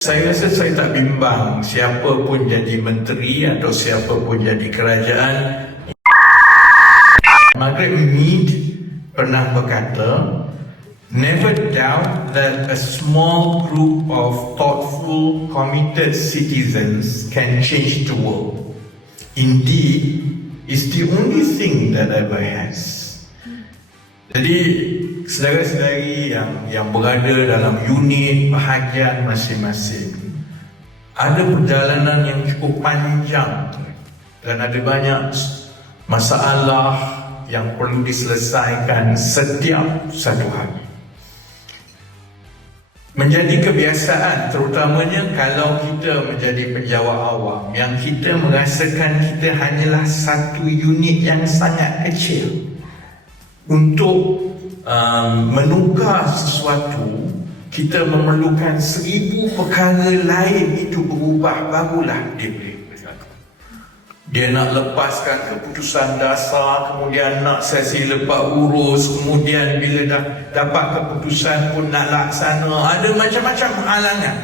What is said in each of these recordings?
Saya rasa saya tak bimbang siapa pun jadi menteri atau siapa pun jadi kerajaan. Margaret Mead pernah berkata, Never doubt that a small group of thoughtful, committed citizens can change the world. Indeed, it's the only thing that ever has. Jadi saudara-saudari yang yang berada dalam unit bahagian masing-masing ada perjalanan yang cukup panjang dan ada banyak masalah yang perlu diselesaikan setiap satu hari. Menjadi kebiasaan terutamanya kalau kita menjadi penjawat awam yang kita merasakan kita hanyalah satu unit yang sangat kecil untuk um, menukar sesuatu kita memerlukan seribu perkara lain itu berubah barulah dia boleh. Dia nak lepaskan keputusan dasar, kemudian nak sesi lepas urus, kemudian bila dah dapat keputusan pun nak laksana. Ada macam-macam halangan.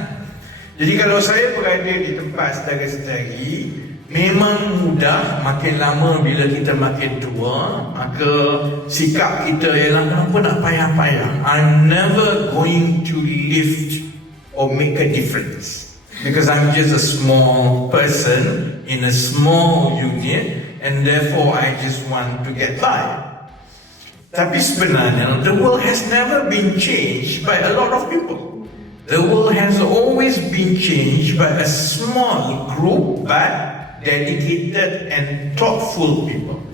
Jadi kalau saya berada di tempat saudara-saudari, Memang mudah makin lama bila kita makin tua maka sikap kita ialah kenapa nak payah-payah? I'm never going to lift or make a difference. Because I'm just a small person in a small unit and therefore I just want to get by. Tapi sebenarnya the world has never been changed by a lot of people. The world has always been changed by a small group but dedicated and thoughtful people.